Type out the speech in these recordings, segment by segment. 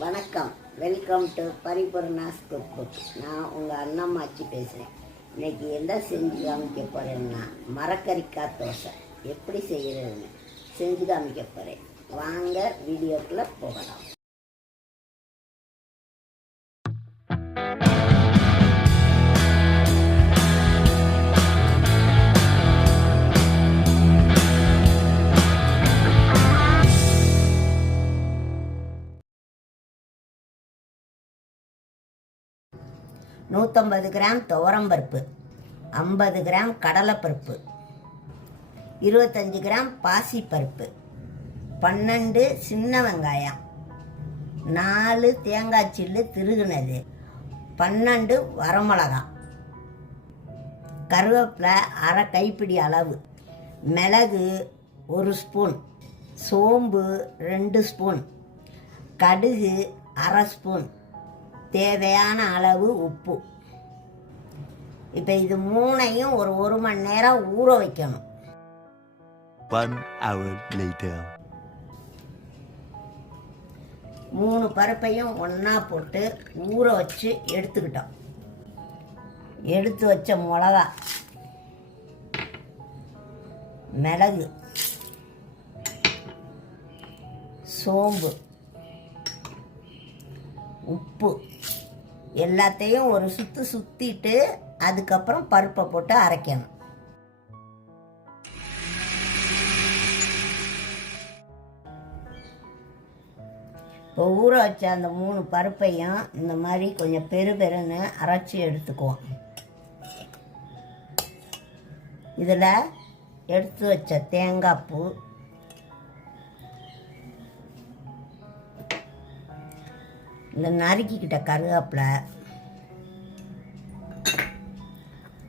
வணக்கம். Welcome to Paripoorna's cook book நான் உங்கள் அண்ணம்மாச்சி பேசுகிறேன் இன்றைக்கி என்ன செஞ்சு காமிக்க போகிறேன்னா மரக்கறிக்காய் தோசை. எப்படி செய்கிறதுன்னு செஞ்சு காமிக்க போகிறேன் வாங்க வீடியோக்குள்ளே போகலாம். நூற்றம்பது கிராம் துவரம்பருப்பு ஐம்பது கிராம் கடலைப்பருப்பு இருபத்தஞ்சி கிராம் பாசிப்பருப்பு பன்னெண்டு சின்ன வெங்காயம் நாலு தேங்காய் சில்லு திருகுனது பன்னெண்டு வரமிளகாய் கருவேப்பிலை அரை கைப்பிடி அளவு மிளகு ஒரு ஸ்பூன் சோம்பு ரெண்டு ஸ்பூன் கடுகு அரை ஸ்பூன் தேவையான அளவு உப்பு. இப்போ இது மூணையும் ஒரு ஒரு மணி நேரம் ஊற வைக்கணும். One hour later. மூணு பருப்பையும் ஒன்றா போட்டு ஊற வச்சு எடுத்துக்கிட்டோம். எடுத்து வச்ச மிளகா மிளகு சோம்பு உப்பு. எல்லாத்தையும் ஒரு சுற்று சுற்றிட்டு அதுக்கப்புறம் பருப்பை போட்டு அரைக்கணும். இப்போ ஊற வச்ச அந்த மூணு பருப்பையும் இந்த மாதிரி கொஞ்சம் பெரு பெருன்னு அரைச்சி எடுத்துக்குவோம். இதில் எடுத்து வச்ச தேங்காய் பூ இந்த நறுக்கிக்கிட்ட கருவேப்பிலை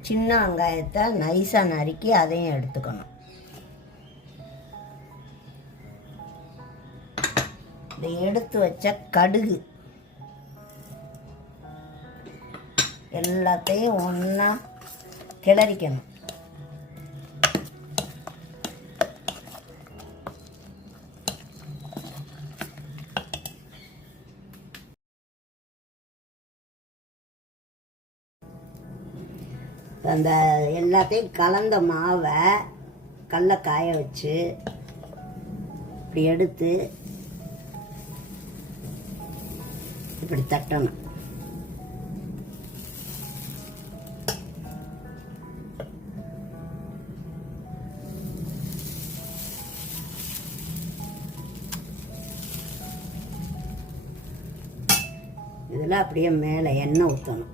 சின்ன வெங்காயத்தை நைஸாக நறுக்கி அதையும் எடுத்துக்கணும். இந்த எடுத்து வச்ச கடுகு எல்லாத்தையும் ஒன்றா கிளறிக்கணும். அந்த எல்லாத்தையும் கலந்த மாவை கடல காய வச்சு இப்படி எடுத்து இப்படி தட்டணும். இதில் அப்படியே மேலே எண்ணெய் ஊற்றணும்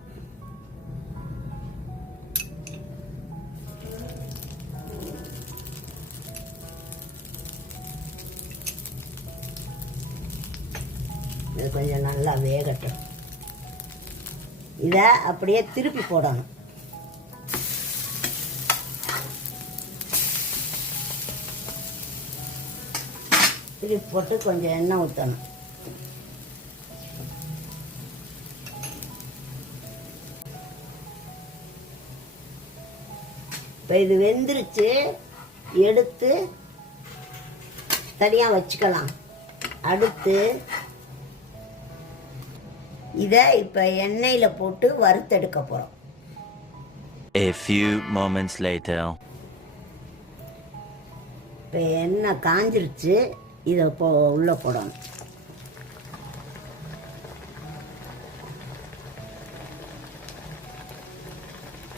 இது கொஞ்சம் நல்லா வேகட்டும். இதை அப்படியே திருப்பி போடணும். திருப்பி போட்டு கொஞ்சம் எண்ணெய் ஊற்றணும் இப்போ இது வெந்துருச்சு. எடுத்து தனியாக வச்சுக்கலாம். அடுத்து இதை இப்போ எண்ணெயில் போட்டு வறுத்தெடுக்க போகிறோம் A few moments later. இப்போ எண்ணெய் காஞ்சிருச்சு இதை இப்போ உள்ளே போடணும்.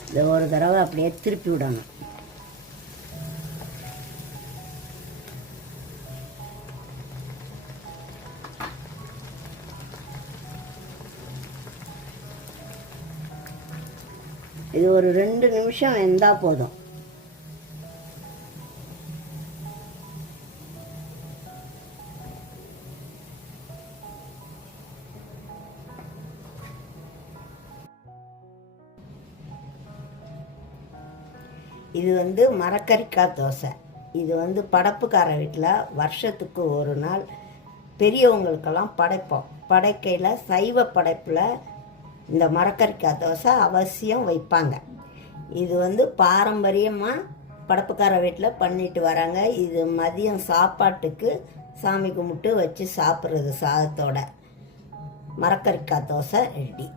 இதை ஒரு தடவை அப்படியே திருப்பி விடணும். இது ஒரு ரெண்டு நிமிஷம் வெந்தால் போதும். இது வந்து மரக்கறிக்காய் தோசை. இது வந்து படப்புக்கார வீட்டில் வருஷத்துக்கு ஒரு நாள் பெரியவங்களுக்கெல்லாம் படைப்போம். படைக்கையில் சைவ படைப்பில் இந்த மரக்கறிக்காய் தோசை அவசியம் வைப்பாங்க. இது வந்து பாரம்பரியமாக படப்புக்கார வீட்டில் பண்ணிட்டு வராங்க. இது மதியம் சாப்பாட்டுக்கு சாமி கும்பிட்டு வச்சு சாப்பிட்றது சாதத்தோட மரக்கறிக்காய் தோசை ரெடி.